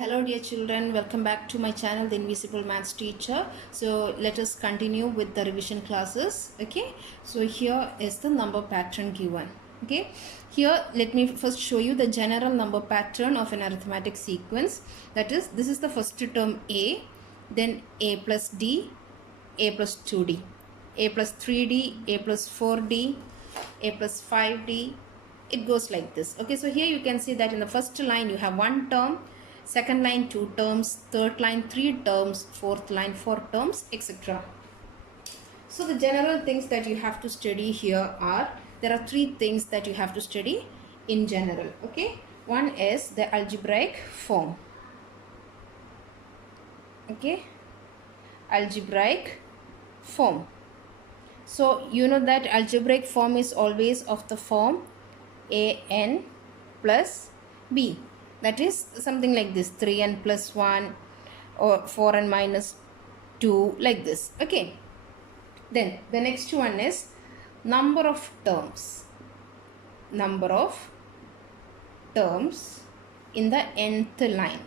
Hello dear children, welcome back to my channel The Invisible Maths Teacher. So let us continue with the revision classes. Okay, so here is the number pattern given. Okay, here let me first show you the general number pattern of an arithmetic sequence. That is, this is the first term A, then A plus D, A plus 2D, A plus 3D, A plus 4D, A plus 5D. It goes like this. Okay, so here you can see that in the first line you have one term, second line 2 terms, third line 3 terms, fourth line 4 terms, etc. So the general things that you have to study here are, there are 3 things that you have to study in general. Okay, one is the algebraic form. Okay, algebraic form. So you know that algebraic form is always of the form an plus b. That is something like this, 3n plus 1 or 4n minus 2, like this. Okay, then the next one is number of terms. Number of terms in the nth line.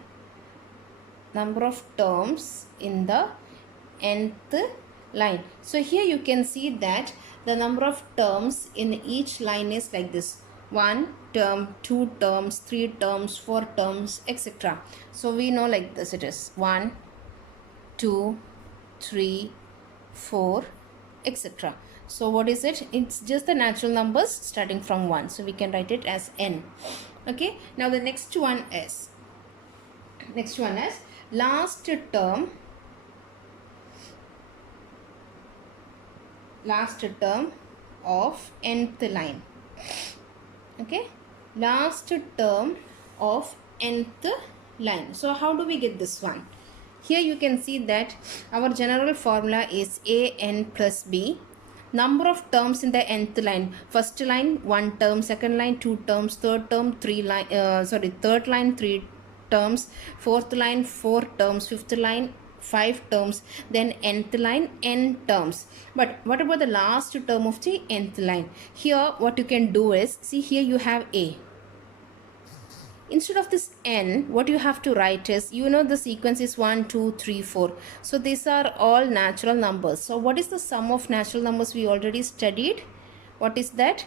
Number of terms in the nth line. So here you can see that the number of terms in each line is like this: 1 term, 2 terms, 3 terms, 4 terms, etc. So we know like this it is 1, 2, 3, 4, etc. So what is it? It's just the natural numbers starting from 1. So we can write it as n. Okay. Now the next one is last term of nth line. Okay, last term of nth line. So how do we get this one? Here you can see that our general formula is an plus b. Number of terms in the nth line: first line 1 term, second line 2 terms, third line 3 terms, fourth line 4 terms, fifth line 5 terms, then nth line n terms. But what about the last term of the nth line? Here what you can do is, see here you have a. Instead of this n, what you have to write is, you know the sequence is 1, 2, 3, 4. So these are all natural numbers. So what is the sum of natural numbers we already studied? What is that?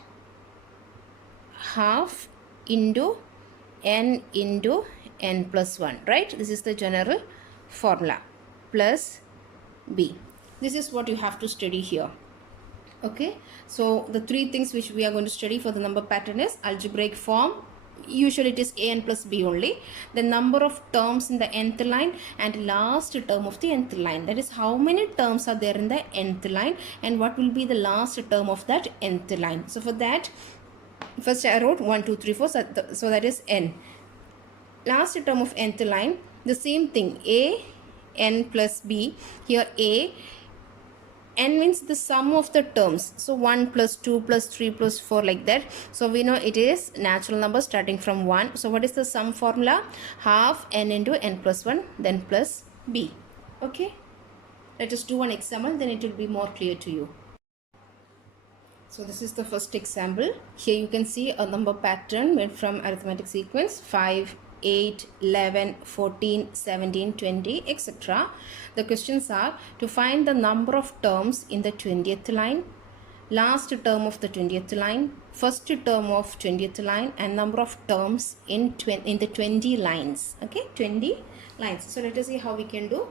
Half into n plus 1, right? This is the general formula. Plus b. This is what you have to study here. Okay, so the 3 things which we are going to study for the number pattern is algebraic form. Usually it is an plus b only. The number of terms in the nth line and last term of the nth line. That is how many terms are there in the nth line and what will be the last term of that nth line. So for that, first I wrote 1, 2, 3, 4. So that is n. Last term of nth line, the same thing, a n plus b. Here a, n means the sum of the terms. So 1 plus 2 plus 3 plus 4, like that. So we know it is natural number starting from 1. So what is the sum formula? Half n into n plus 1, then plus b. Okay, let us do one example, then it will be more clear to you. So this is the first example. Here you can see a number pattern made from arithmetic sequence 5, 8, 11, 14, 17, 20, etc. The questions are to find the number of terms in the 20th line, last term of the 20th line, first term of 20th line, and number of terms in the 20 lines. Okay, 20 lines. So let us see how we can do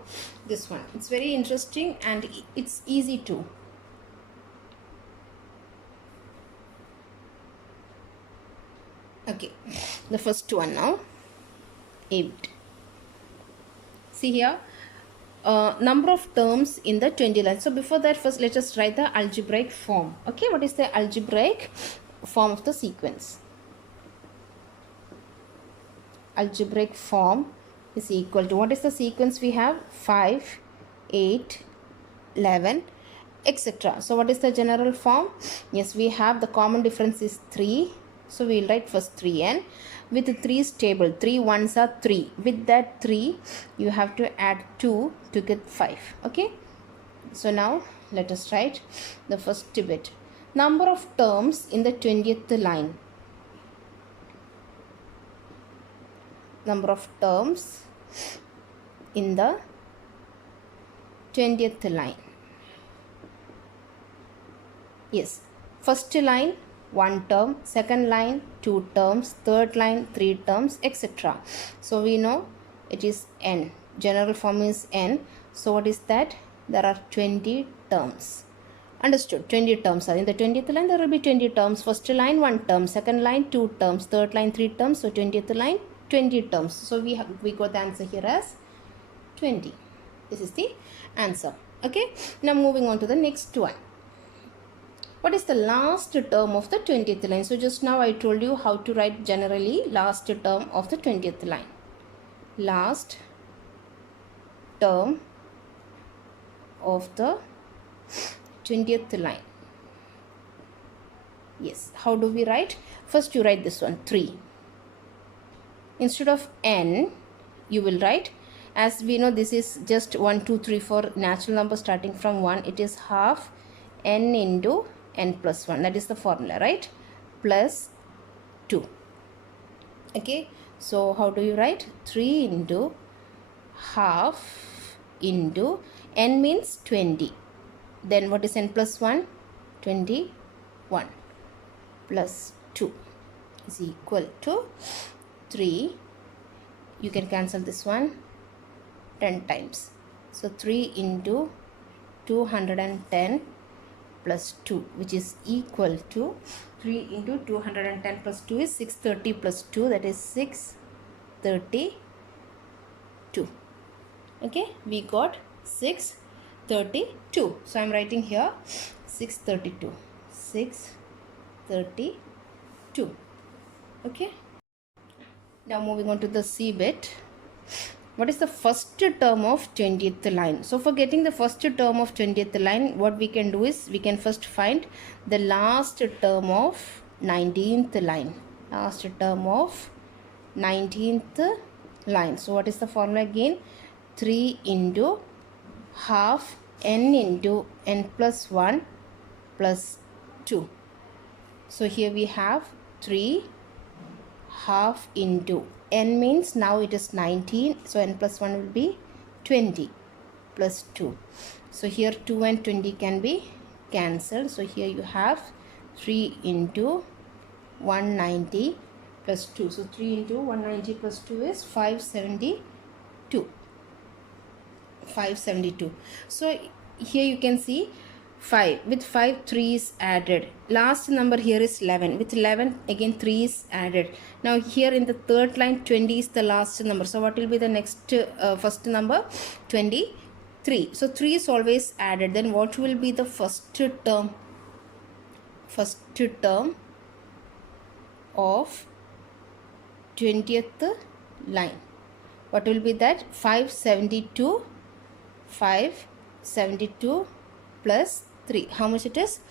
this one. It's very interesting and it's easy too. Okay, the first one now. 8. See here, number of terms in the 20 lines. So before that, first let us write the algebraic form. Okay, what is the algebraic form of the sequence? Algebraic form is equal to, what is the sequence we have? 5, 8, 11, etc. So what is the general form? Yes, we have the common difference is 3. So we will write first 3n. With 3's table, 3 ones are 3. With that 3, you have to add 2 to get 5. Okay. So now let us write the first bit. Number of terms in the 20th line. Number of terms in the 20th line. Yes, first line 1 term, second line 2 terms, third line 3 terms, etc. So we know it is n. General form is n. So what is that? There are 20 terms. Understood? 20 terms are in the 20th line. There will be 20 terms. First line 1 term, second line 2 terms, third line 3 terms. So 20th line 20 terms. So we got the answer here as 20. This is the answer. Okay. Now moving on to the next one. What is the last term of the 20th line? So just now I told you how to write generally last term of the 20th line. Last term of the 20th line. Yes, how do we write? First you write this one, 3. Instead of n, you will write, as we know this is just 1, 2, 3, 4 natural number starting from 1. It is half n into n plus 1. That is the formula, right? Plus 2. Okay, so how do you write? 3 into half into n means 20. Then what is n plus 1? 21 plus 2 is equal to 3. You can cancel this one 10 times. So 3 into 210 plus 2, which is equal to 3 into 210 plus 2 is 630 plus 2, that is 632. Okay, we got 632. So I am writing here 632. 632. Okay. Now moving on to the C bit. What is the first term of 20th line? So for getting the first term of 20th line, what we can do is we can first find the last term of 19th line. Last term of 19th line. So what is the formula again? 3 into half n into n plus 1 plus 2. So here we have 3 half into n means now it is 19. So n plus 1 will be 20 plus 2. So here 2 and 20 can be cancelled. So here you have 3 into 190 plus 2. So 3 into 190 plus 2 is 572. 572. So here you can see 5. With 5, 3 is added. Last number here is 11. With 11, again 3 is added. Now here in the third line, 20 is the last number. So what will be the next first number? 23. So 3 is always added. Then what will be the first term? First term of 20th line. What will be that? 572. 572 plus 3. How much it is?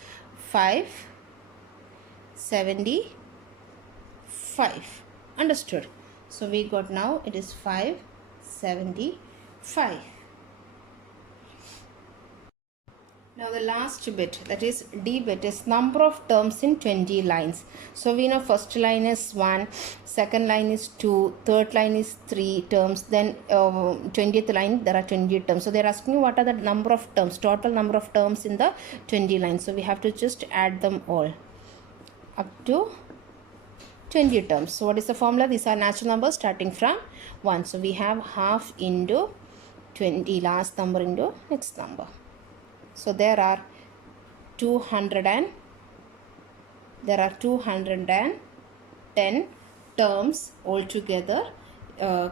575. Understood? So we got now it is 575. Now the last bit, that is D bit, is number of terms in 20 lines. So we know first line is 1, second line is 2, third line is 3 terms, then 20th line there are 20 terms. So they are asking what are the number of terms, total number of terms in the 20 lines. So we have to just add them all up to 20 terms. So what is the formula? These are natural numbers starting from 1. So we have half into 20, last number into next number. So there are 210 terms altogether,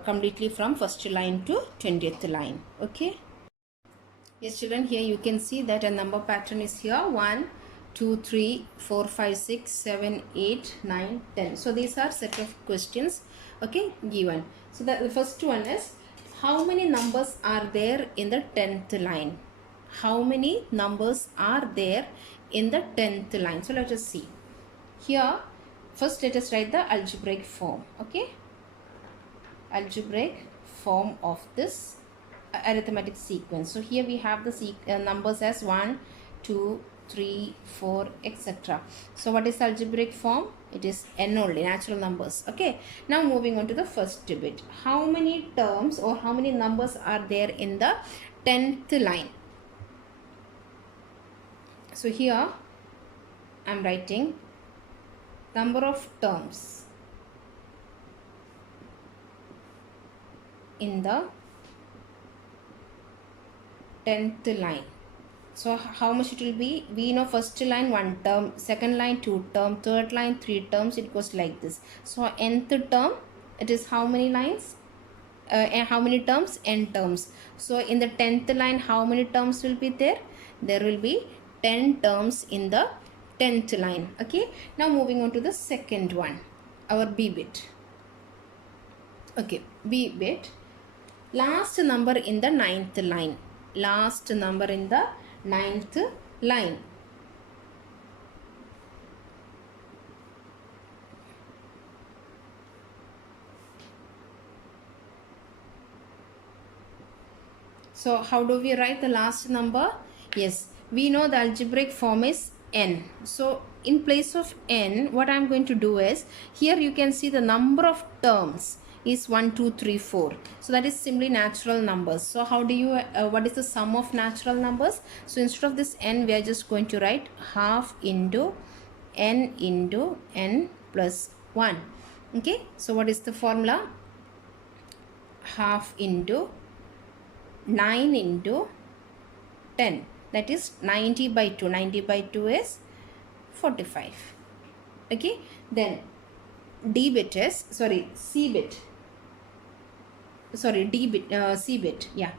completely from first line to 20th line. Okay. Yes children, here you can see that a number pattern is here. 1, 2, 3, 4, 5, 6, 7, 8, 9, 10. So these are set of questions, okay, given. So the first one is, how many numbers are there in the 10th line? How many numbers are there in the 10th line? So let us see. Here, first let us write the algebraic form. Okay. Algebraic form of this arithmetic sequence. So here we have the numbers as 1, 2, 3, 4, etc. So what is algebraic form? It is n only, natural numbers. Okay. Now moving on to the first bit. How many terms or how many numbers are there in the 10th line? So here I am writing number of terms in the 10th line. So how much it will be? We know first line 1 term, second line 2 term, third line 3 terms. It goes like this. So nth term, it is how many lines? And how many terms? N terms. So in the 10th line, how many terms will be there? There will be 10 terms in the 10th line. Okay. Now moving on to the second one, our B bit. Okay, B bit. Last number in the 9th line. Last number in the 9th line. So how do we write the last number? Yes, we know the algebraic form is n. So in place of n, what I am going to do is, here you can see the number of terms is 1, 2, 3, 4. So that is simply natural numbers. So how do you, what is the sum of natural numbers? So instead of this n, we are just going to write half into n plus 1. Okay, so what is the formula? Half into 9 into 10, that is 90 by 2. 90 by 2 is 45. Okay, then D bit is, sorry, C bit, sorry, D bit, C bit, yeah.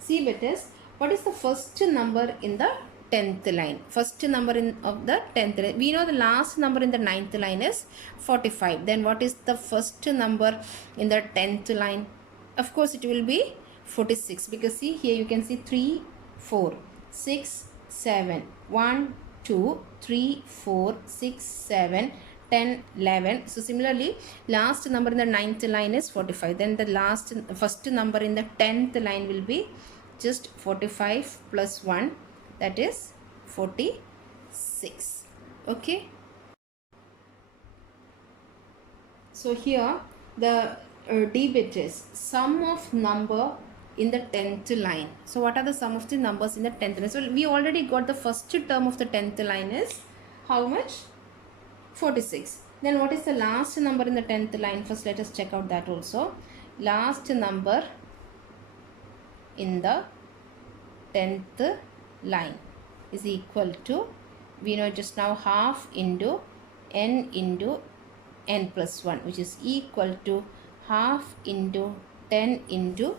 C bit is, what is the first number in the 10th line? First number of the 10th line. We know the last number in the 9th line is 45. Then what is the first number in the 10th line? Of course, it will be 46, because see here you can see 3, 4, 6, 7, 1, 2, 3, 4, 6, 7, 10, 11. So similarly, last number in the 9th line is 45. Then the first number in the 10th line will be just 45 plus 1, that is 46. Okay. So here the D bit is sum of number in the 10th line. So what are the sum of the numbers in the 10th line? So we already got the first term of the 10th line is how much? 46. Then what is the last number in the 10th line? First let us check out that also. Last number in the 10th line is equal to, we know just now, half into n plus 1, which is equal to half into 10 into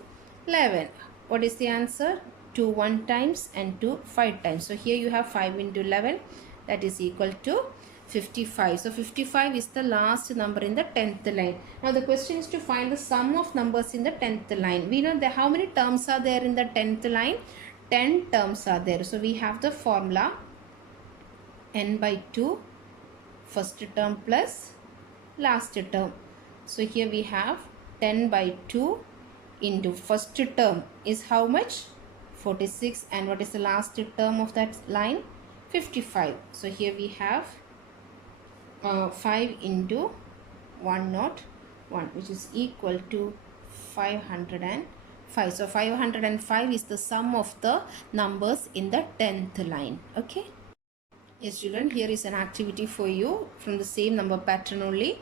11. What is the answer? 2 1 times and 2 5 times. So here you have 5 into 11, that is equal to 55. So 55 is the last number in the 10th line. Now the question is to find the sum of numbers in the 10th line. We know that how many terms are there in the 10th line? 10 terms are there. So we have the formula n by 2 first term plus last term. So here we have 10 by 2 into first term is how much? 46. And what is the last term of that line? 55. So here we have 5 into 101, which is equal to 505. So 505 is the sum of the numbers in the 10th line. Okay. Yes children, here is an activity for you from the same number pattern only,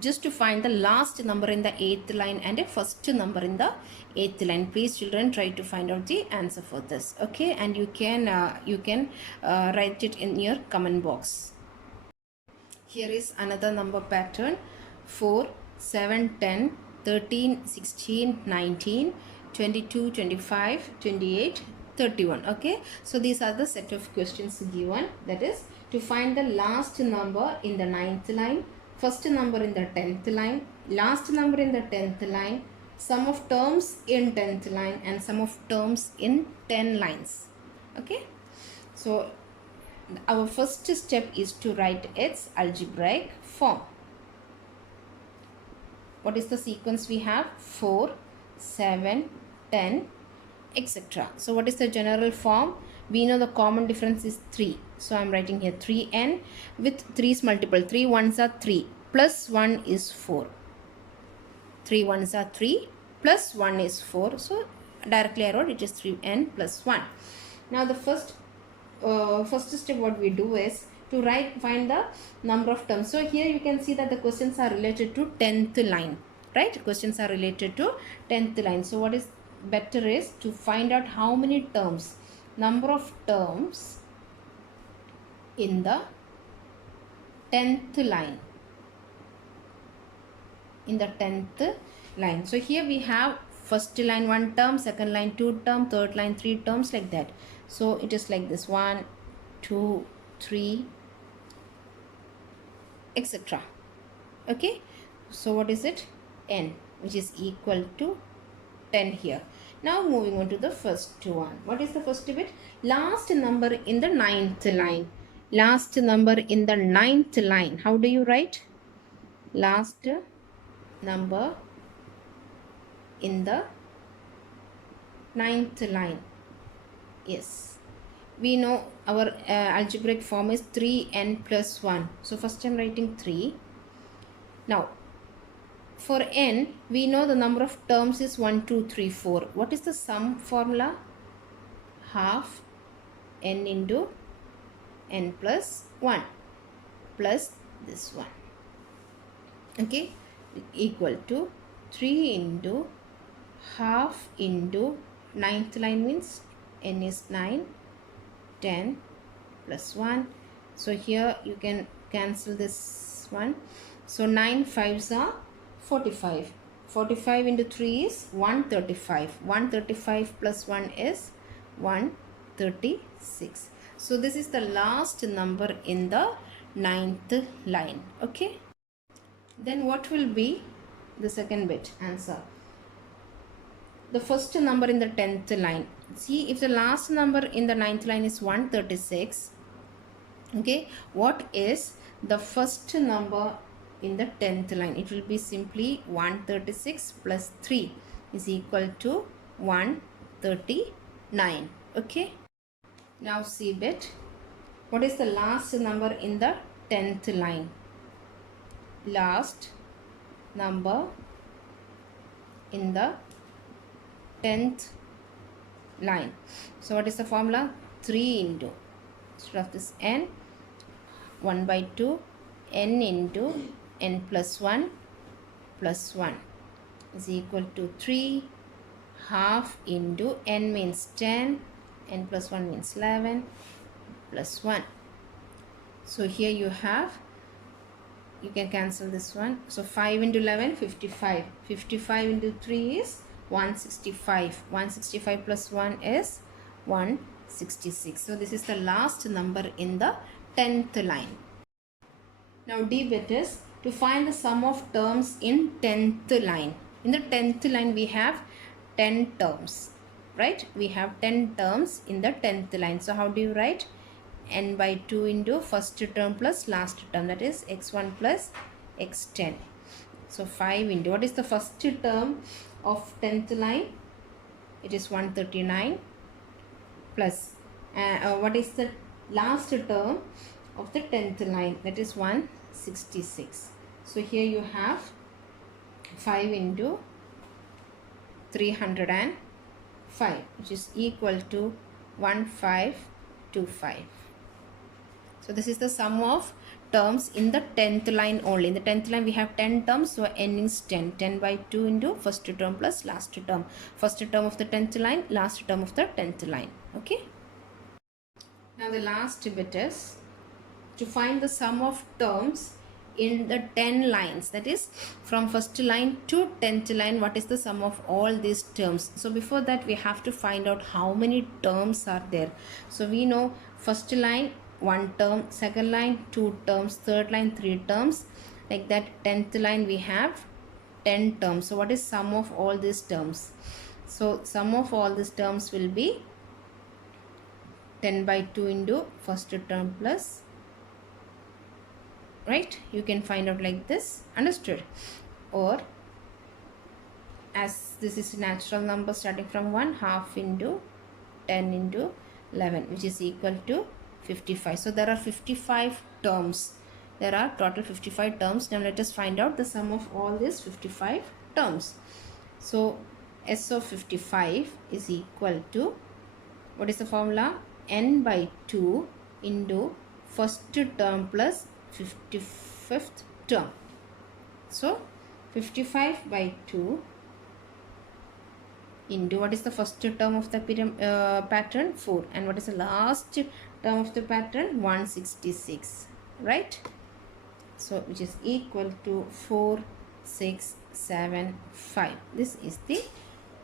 just to find the last number in the 8th line and a first number in the 8th line. Please children, try to find out the answer for this. Okay, and you can write it in your comment box. Here is another number pattern: 4, 7, 10, 13, 16, 19, 22, 25, 28, 31. Okay, so these are the set of questions given, that is to find the last number in the 9th line, first number in the 10th line, last number in the 10th line, sum of terms in 10th line, and sum of terms in 10 lines. Okay, so our first step is to write its algebraic form. What is the sequence we have? 4, 7, 10, etc. So what is the general form? We know the common difference is 3. So I'm writing here 3n with 3's multiple. 3 ones are 3 plus 1 is 4. 3 ones are 3 plus 1 is 4. So directly I wrote it is 3n plus 1. Now the first step what we do is to find the number of terms. So here you can see that the questions are related to 10th line, right? Questions are related to 10th line. So what is better is to find out how many terms, number of terms in the 10th line. In the 10th line. So here we have first line 1 term, second line 2 term, third line 3 terms, like that. So it is like this 1, 2, 3, etc. Okay. So what is it? N, which is equal to 10 here. Now moving on to the first one. What is the first bit? Last number in the 9th line. Last number in the 9th line. How do you write? Last number in the 9th line. Yes, we know our algebraic form is 3n plus 1. So first I'm writing 3. Now for n, we know the number of terms is 1, 2, 3, 4. What is the sum formula? Half n into n plus 1 plus this one. Okay, equal to 3 into half into 9th line means n is 9, 10 plus 1. So here you can cancel this one. So 9 5s are 45. 45 into 3 is 135. 135 plus 1 is 136. So this is the last number in the 9th line. Okay. Then what will be the second bit answer? The first number in the 10th line. See, if the last number in the 9th line is 136, okay, what is the first number in the 10th line? It will be simply 136 plus 3 is equal to 139. Okay. Now see bit. What is the last number in the 10th line? Last number in the 10th line. So what is the formula? 3 into, instead of this n, 1 by 2, n into n plus 1 is equal to 3, half into n means 10, n plus 1 means 11 plus 1. So here you have, you can cancel this one. So 5 into 11, 55. 55 into 3 is 165. 165 plus 1 is 166. So this is the last number in the 10th line. Now D bit is to find the sum of terms in 10th line. In the 10th line we have 10 terms, right? We have 10 terms in the 10th line. So how do you write? N by 2 into first term plus last term, that is x1 plus x10. So 5 into, what is the first term of 10th line? It is 139 plus what is the last term of the 10th line? That is 166. So here you have 5 into 305, which is equal to 1525. So this is the sum of terms in the 10th line only. In the 10th line we have 10 terms, so n is 10. 10 by 2 into first term plus last term. First term of the 10th line, last term of the 10th line. Okay. Now the last bit is to find the sum of terms in the 10 lines, that is from first line to 10th line. What is the sum of all these terms? So before that we have to find out how many terms are there. So we know first line 1 term, second line 2 terms, third line 3 terms, like that. 10th line we have 10 terms. So what is sum of all these terms? So sum of all these terms will be 10 by 2 into first term plus, right? You can find out like this. Understood? Or as this is natural number starting from 1, half into 10 into 11, which is equal to 55. So there are 55 terms. There are total 55 terms. Now let us find out the sum of all these 55 terms. So S of 55 is equal to, what is the formula? N by 2 into first term plus 55th term. So 55 by 2 into, what is the first term of the pattern? 4. And what is the last term of the pattern? 166, right? So which is equal to 4675. This is the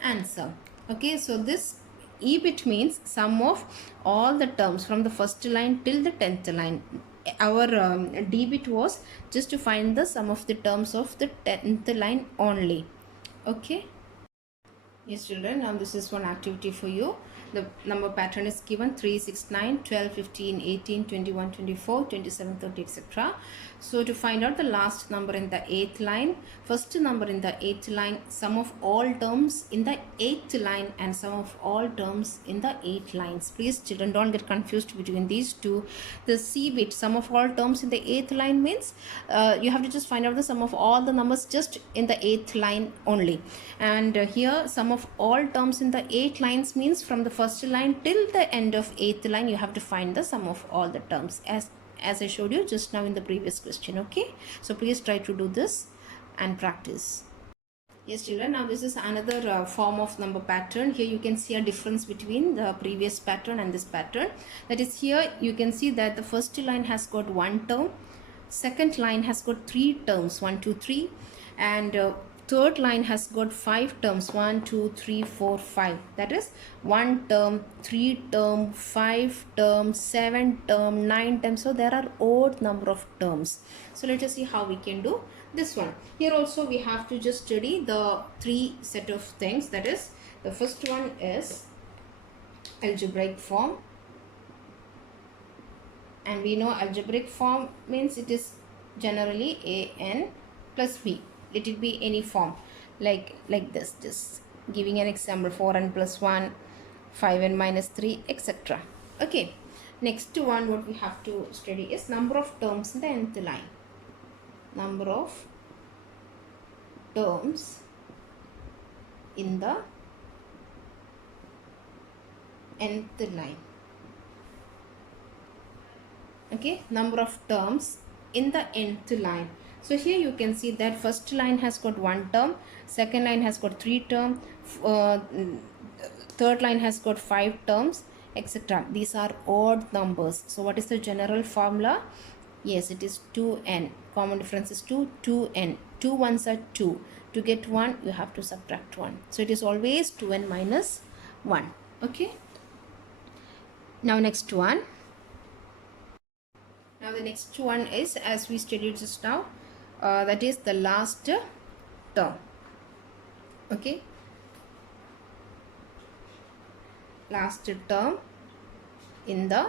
answer. Okay, so this EBIT means sum of all the terms from the first line till the 10th line. Our DBIT was just to find the sum of the terms of the 10th line only. Okay. Yes children, now this is one activity for you. The number pattern is given 3, 6, 9, 12, 15, 18, 21, 24, 27, 30, etc. So to find out the last number in the 8th line, first number in the 8th line, sum of all terms in the 8th line and sum of all terms in the 8 lines. Please children, don't get confused between these two. The C bit, sum of all terms in the 8th line means you have to just find out the sum of all the numbers just in the 8th line only. And here sum of all terms in the 8 lines means from the first line till the end of 8th line you have to find the sum of all the terms as I showed you just now in the previous question. Okay, so please try to do this and practice. Yes children, now this is another form of number pattern. Here you can see a difference between the previous pattern and this pattern. That is, here you can see that the first line has got one term, second line has got 3 terms, 1, 2, 3, and third line has got 5 terms, 1, 2, 3, 4, 5. That is 1 term, 3 term, 5 term, 7 term, 9 terms. So there are odd number of terms. So let us see how we can do this one. Here also we have to just study the 3 set of things. That is, the first one is algebraic form. And we know algebraic form means it is generally an plus b. Let it be any form like this, just giving an example, 4n plus 1, 5n minus 3, etc. Okay, next one what we have to study is number of terms in the nth line. Number of terms in the nth line. Okay, number of terms in the nth line. So here you can see that first line has got 1 term, second line has got 3 terms, third line has got 5 terms, etc. These are odd numbers. So what is the general formula? Yes, it is 2n. Common difference is 2n. 2 ones are 2. To get 1, you have to subtract 1. So it is always 2n minus 1. Okay. Now next one. Now the next one is, as we studied just now, that is the last term. Okay, last term in the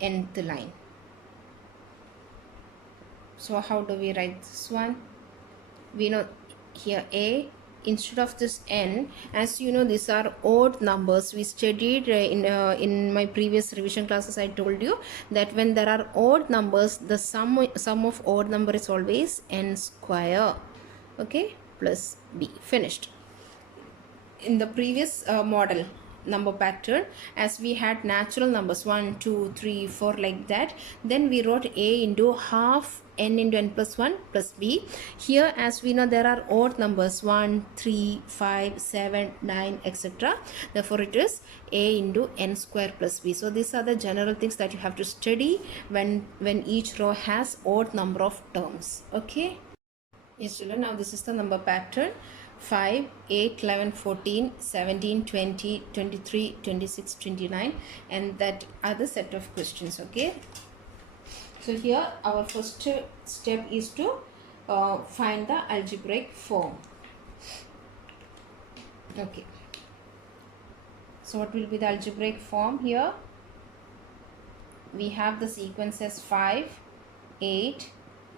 nth line. So how do we write this one? We know here a, instead of this n, as you know these are odd numbers. We studied in my previous revision classes. I told you that when there are odd numbers, the sum of odd number is always n square. Okay, plus b. Finished. In the previous model number pattern, as we had natural numbers 1, 2, 3, 4 like that, then we wrote a into half n into n plus 1 plus b. Here, as we know, there are odd numbers 1, 3, 5, 7, 9, etc. Therefore it is a into n square plus b. So these are the general things that you have to study when each row has odd number of terms. Okay, yes children, now this is the number pattern. 5, 8, 11, 14, 17, 20, 23, 26, 29, and that other set of questions. Okay, so here our first step is to find the algebraic form. Okay, so what will be the algebraic form? Here we have the sequences 5, 8,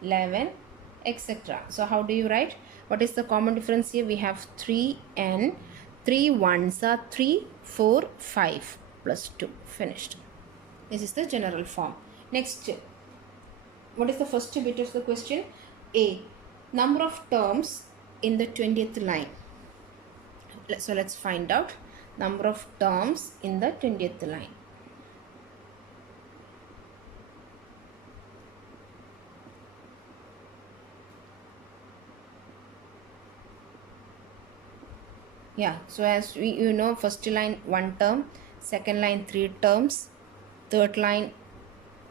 11, etc. So how do you write? What is the common difference here? We have 3n, 3 ones are 3, 4, 5. plus 2. Finished. This is the general form. Next, what is the first bit of the question? A. Number of terms in the 20th line. So let's find out number of terms in the 20th line. Yeah, so as you know, first line 1 term, second line 3 terms, third line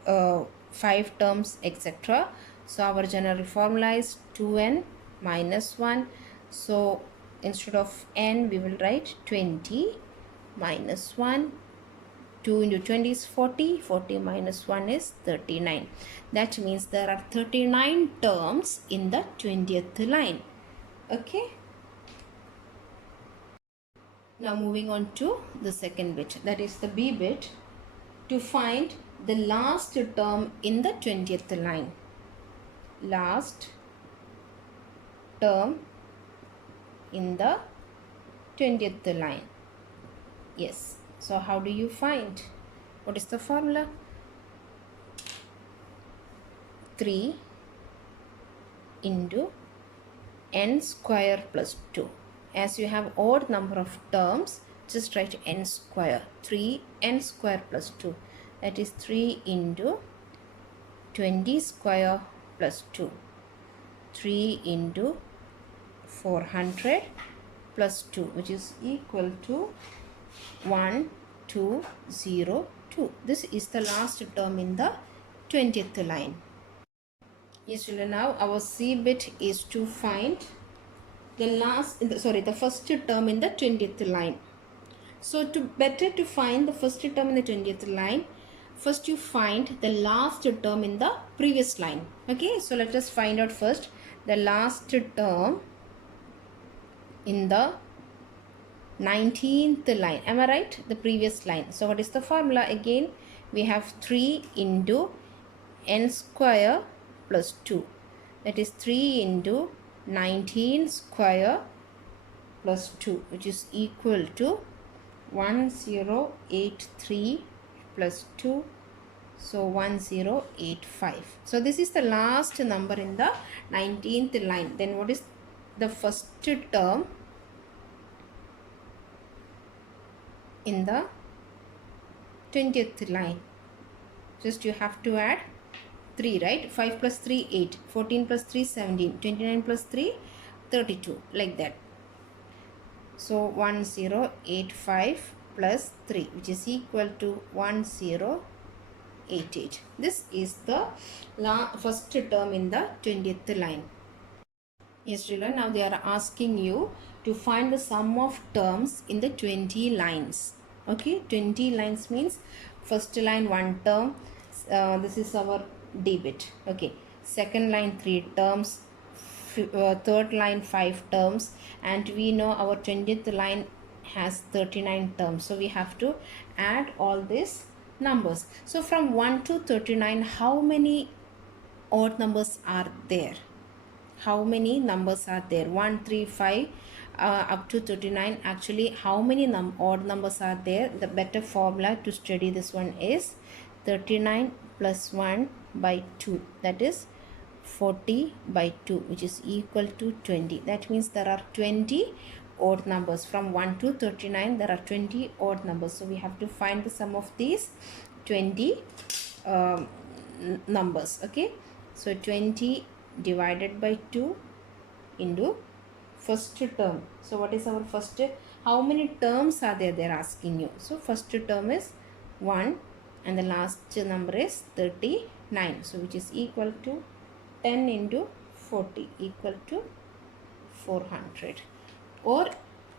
5 terms, etc. So our general formula is 2n minus 1. So instead of n, we will write 20 minus 1. 2 into 20 is 40. 40 minus 1 is 39. That means there are 39 terms in the 20th line. Okay. Now moving on to the second bit, that is the B bit, to find the last term in the 20th line. Last term in the 20th line. Yes. So how do you find? What is the formula? 3 into n square plus 2. As you have odd number of terms, just write n square. 3n square plus 2. That is 3 into 20 square plus 2. 3 into 400 plus 2, which is equal to 1202. This is the last term in the 20th line. Yes, children, now our C bit is to find the first term in the 20th line. So better to find the first term in the 20th line, first you find the last term in the previous line. Okay, so let us find out first the last term in the 19th line. Am I right? The previous line. So what is the formula? Again, we have 3 into n square plus 2. That is 3 into 19 square plus 2, which is equal to 1083 plus 2. So 1085. So this is the last number in the 19th line. Then what is the first term in the 20th line? Just you have to add 3, right? 5 plus 3, 8. 14 plus 3, 17. 29 plus 3, 32. Like that. So 1085 plus 3, which is equal to 1088. This is the first term in the 20th line. Yes, children, now they are asking you to find the sum of terms in the 20 lines. Okay, 20 lines means first line 1 term. This is our D bit. Okay, second line 3 terms, third line 5 terms, and we know our 20th line has 39 terms. So we have to add all these numbers. So from 1 to 39, how many odd numbers are there? How many numbers are there? 1, 3, 5 up to 39. Actually, how many odd numbers are there? The better formula to study this one is 39 plus 1 by 2. That is 40 by 2, which is equal to 20. That means there are 20 odd numbers. From 1 to 39, there are 20 odd numbers. So we have to find the sum of these 20 numbers. Okay, so 20 divided by 2 into first term. So what is our first? How many terms are there? They are asking you. So first term is 1 and the last number is 39. So which is equal to 10 into 40 equal to 400. Or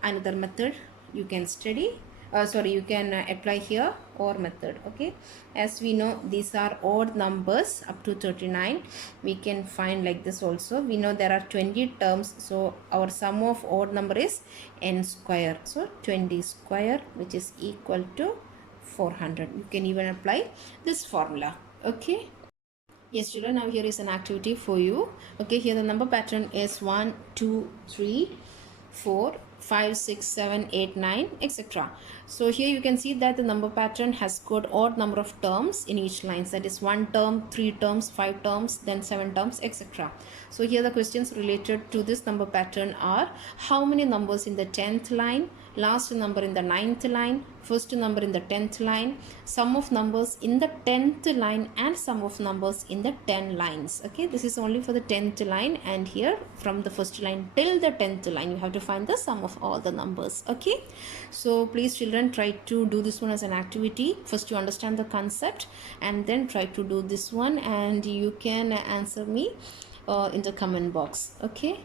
another method you can study. You can apply here, or method. Okay, as we know these are odd numbers up to 39. We can find like this also. We know there are 20 terms, so our sum of odd number is n square. So 20 square, which is equal to 400. You can even apply this formula. Okay. Yes, children, now here is an activity for you. Okay, here the number pattern is 1, 2, 3, 4, 5, 6, 7, 8, 9, etc. So here you can see that the number pattern has got odd number of terms in each line, that is 1 term, 3 terms, 5 terms, then 7 terms, etc. So here the questions related to this number pattern are: how many numbers in the 10th line, last number in the 9th line, first number in the 10th line, sum of numbers in the 10th line, and sum of numbers in the 10 lines. Okay, this is only for the 10th line, and here from the first line till the 10th line you have to find the sum of all the numbers. Okay, so please children, try to do this one as an activity. First you understand the concept and then try to do this one, and you can answer me in the comment box. Okay.